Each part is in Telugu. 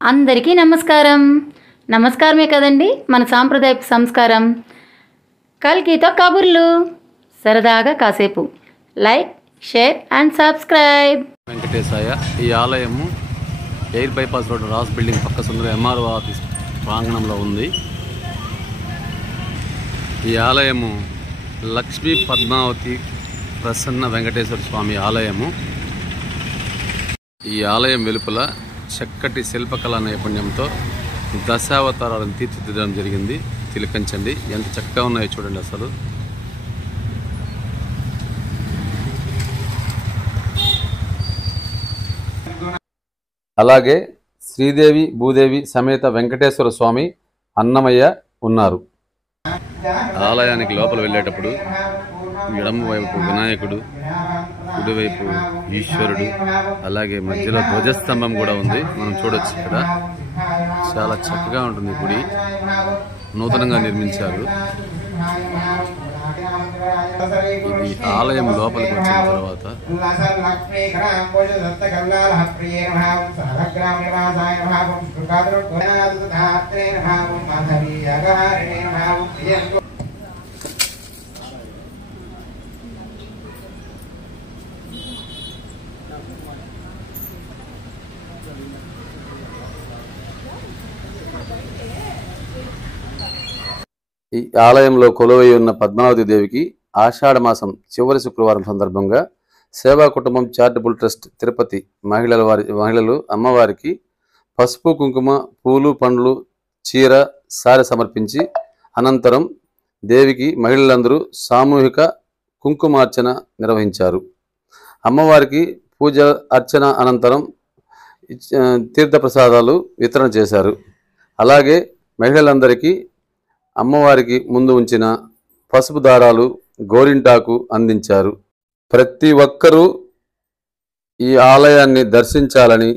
అందరికీ నమస్కారం. నమస్కారమే కదండి మన సాంప్రదాయపు సంస్కారం. కల్కితో కబుర్లు, సరదాగా కాసేపు. Like, share and subscribe. వెంకటేశాయ. ఈ ఆలయము ఎయిర్ బైపాస్ రోడ్ రాస్ బిల్డింగ్ పక్క సుందర ఎంఆర్ఓ ఆఫీస్ ప్రాంగణంలో ఉంది. ఈ ఆలయము లక్ష్మీ పద్మావతి ప్రసన్న వెంకటేశ్వర స్వామి ఆలయము. ఈ ఆలయం వెలుపల చక్కటి శిల్పకళా నైపుణ్యంతో దశావతారాలను తీర్చిదిద్దడం జరిగింది. తిలకించండి, ఎంత చక్కగా ఉన్నాయో చూడండి. అసలు అలాగే శ్రీదేవి భూదేవి సమేత వెంకటేశ్వర స్వామి అన్నమయ్య ఉన్నారు. ఆలయానికి లోపల వెళ్ళేటప్పుడు ఎడమ వైపు వినాయకుడు, కుడివైపు ఈశ్వరుడు, అలాగే మధ్యలో ధ్వజస్తంభం కూడా ఉంది. మనం చూడొచ్చు. ఇక్కడ చాలా చక్కగా ఉంటుంది. గుడి నూతనంగా నిర్మించారు. ఇది ఆలయం లోపలికి వచ్చిన తర్వాత ఈ ఆలయంలో కొలువై ఉన్న పద్మావతి దేవికి ఆషాఢ మాసం చివరి శుక్రవారం సందర్భంగా సేవా కుటుంబం చారిటబుల్ ట్రస్ట్ తిరుపతి మహిళలు అమ్మవారికి పసుపు, కుంకుమ, పూలు, పండ్లు, చీర, సారె సమర్పించి అనంతరం దేవికి మహిళలందరూ సామూహిక కుంకుమార్చన నిర్వహించారు. అమ్మవారికి పూజ అర్చన అనంతరం తీర్థప్రసాదాలు వితరణ చేశారు. అలాగే మహిళలందరికీ అమ్మవారికి ముందు ఉంచిన పసుపు దారాలు, గోరింటాకు అందించారు. ప్రతి ఒక్కరూ ఈ ఆలయాన్ని దర్శించాలని,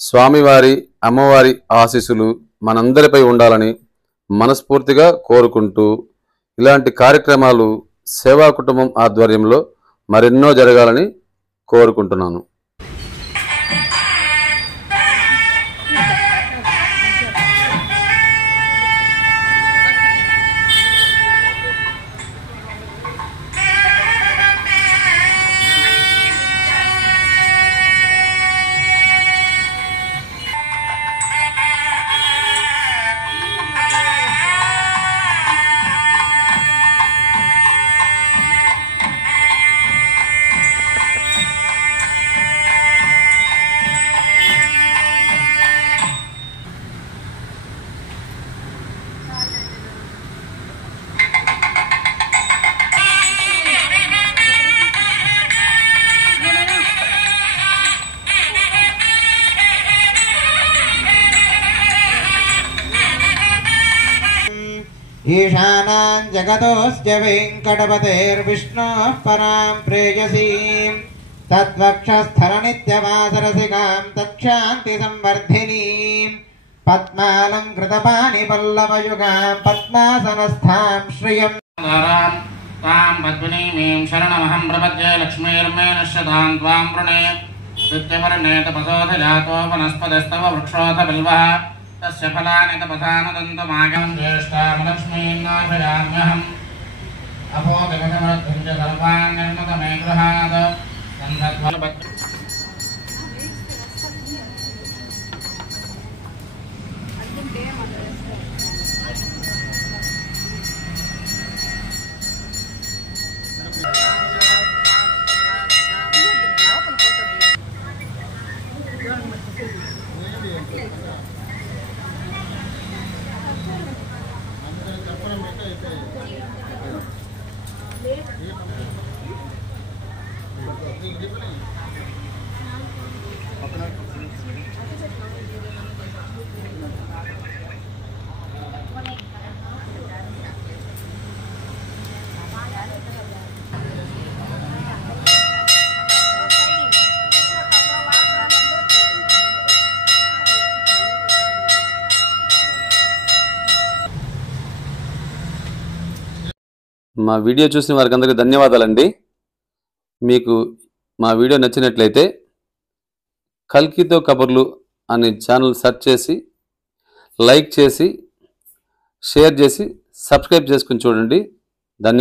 స్వామివారి అమ్మవారి ఆశీస్సులు మనందరిపై ఉండాలని మనస్ఫూర్తిగా కోరుకుంటూ, ఇలాంటి కార్యక్రమాలు సేవా కుటుంబం ఆధ్వర్యంలో మరెన్నో జరగాలని కోరుకుంటున్నాను. ईशानां जगतोऽस्य वेङ्कटपतेर्विष्णोः परां प्रेयसीं तद्वक्षस्थलनित्यवासरसिकां तच्छान्तिसंवर्धिनीं पद्मालङ्कृतपाणिपल्लवयुगां पद्मासनस्थां श्रियं तां पद्मिनीं शरणमहं प्रपद्ये लक्ष्मीर्मे नश्यतां त्वां वृणे नित्यवर्णे तपसोऽथ जातो वनस्पतिस्तव वृक्षोऽथ बिल्वः तस्य फलानि तपसानदन्तमागं ज्येष्ठामलक्ष्मीन्नाशयाम्यहम् अपोतिमसमर्थं च सर्वान् निर्मतमे गृहात् सन्धत्वलपत् మా వీడియో చూసిన వారికి అందరికీ ధన్యవాదాలండి. మీకు మా వీడియో నచ్చినట్లయితే కల్కితో కబుర్లు అని ఛానల్ సెర్చ్ చేసి లైక్ చేసి షేర్ చేసి సబ్స్క్రైబ్ చేసుకుని చూడండి. ధన్యవాదాలు.